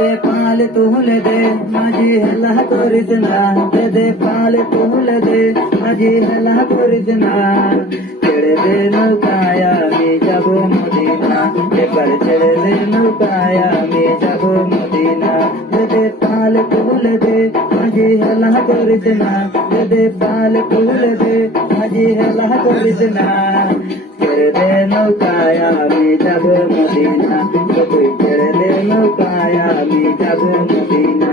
দে পাল তুলে দে মাঝি হেলা করিস না, দে পাল তুলে দে মাঝি হেলা করিস না। ছেড়ে দে নৌকায় আমি যাব মদিনা, এবার ছেড়ে দে নৌকায় আমি যাব মদিনা। দে পাল তুলে দে মাঝি হেলা করিস না, দে পাল তুলে দে মাঝি হেলা করিস না। ছেড়ে দে নৌকায় আমি যাব মদিনা, তুই ছেড়ে দে নৌকায় আমি যাব মদিনা।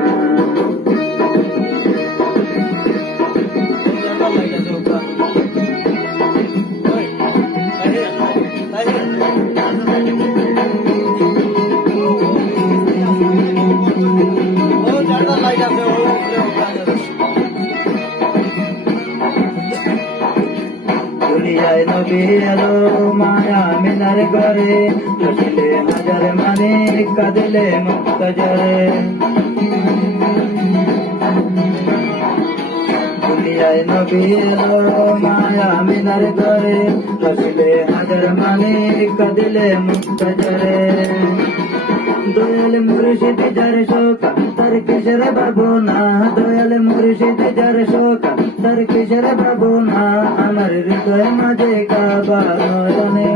দুনিয়ায় নবী এলো মায়া মিনার ঘরে, হাসিলে হাজার মানে কাঁদিলে মুক্ত জরে। দুনিয়ায় নবী এলো মায়া মিনার ঘরে, হাসিলে হাজার মানে কাঁদিলে মুক্ত জরে। দয়াল মুর্শিদ যার শোকা তার কিসের ভাবনা, দয়াল মুর্শিদ যার শোকা তার কিসের ভাবনা। আমার হৃদয় মাঝে কাবা নয়নে